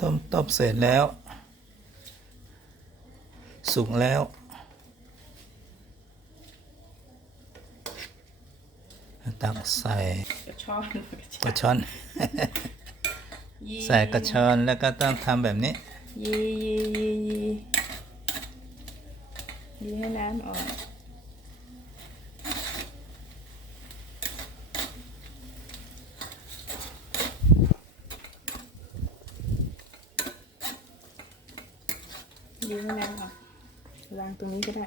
ต้มต้มเสร็จแล้ว สุกแล้ว ตักใส่กระชอนกระชอนยีใส่กระชอนแล้วก็ต้องทำแบบนี้ยียียียียีให้น้ำออก ยีให้น้ำออกวางตรงนี้ก็ได้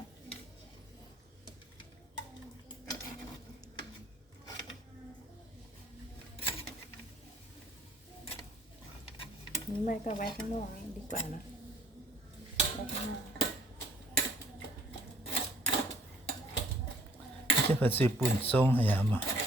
นี่ไม่ก็ไว้ข้างนอกนี่ดีกว่านะไว้ข้างนอกจะเป็นสีปุ่นทรงหามาจริงเหรอเนี่ยามา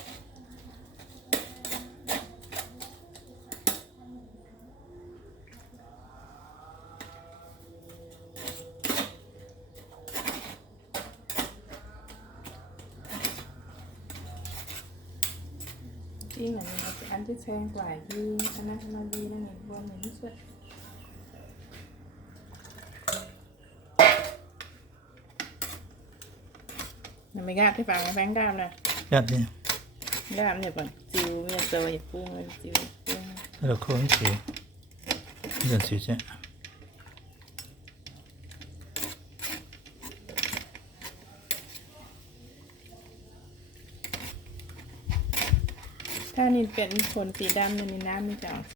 ยีนั่นเองรวมเหมือนที่สุดยังไม่กล้าที่ฟังแฟงกล้ามเลยแบบนี้กล้ามเนี่ย ถ้านี่เป็นขนสีดำเนี่ยนน้ำมันจะออก